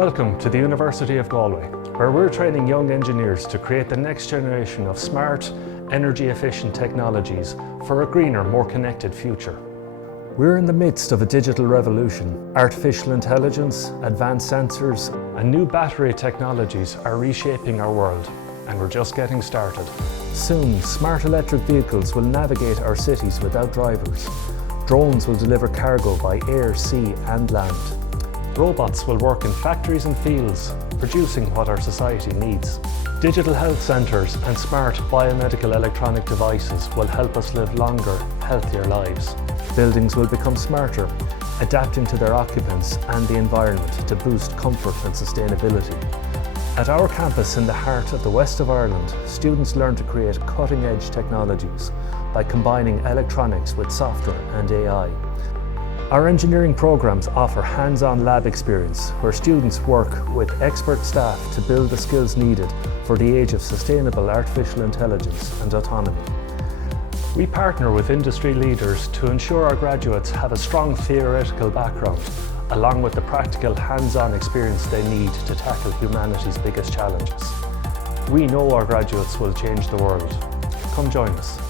Welcome to the University of Galway, where we're training young engineers to create the next generation of smart, energy-efficient technologies for a greener, more connected future. We're in the midst of a digital revolution. Artificial intelligence, advanced sensors, and new battery technologies are reshaping our world, and we're just getting started. Soon, smart electric vehicles will navigate our cities without drivers. Drones will deliver cargo by air, sea, and land. Robots will work in factories and fields, producing what our society needs. Digital health centres and smart biomedical electronic devices will help us live longer, healthier lives. Buildings will become smarter, adapting to their occupants and the environment to boost comfort and sustainability. At our campus in the heart of the west of Ireland, students learn to create cutting-edge technologies by combining electronics with software and AI. Our engineering programs offer hands-on lab experience where students work with expert staff to build the skills needed for the age of sustainable artificial intelligence and autonomy. We partner with industry leaders to ensure our graduates have a strong theoretical background, along with the practical hands-on experience they need to tackle humanity's biggest challenges. We know our graduates will change the world. Come join us.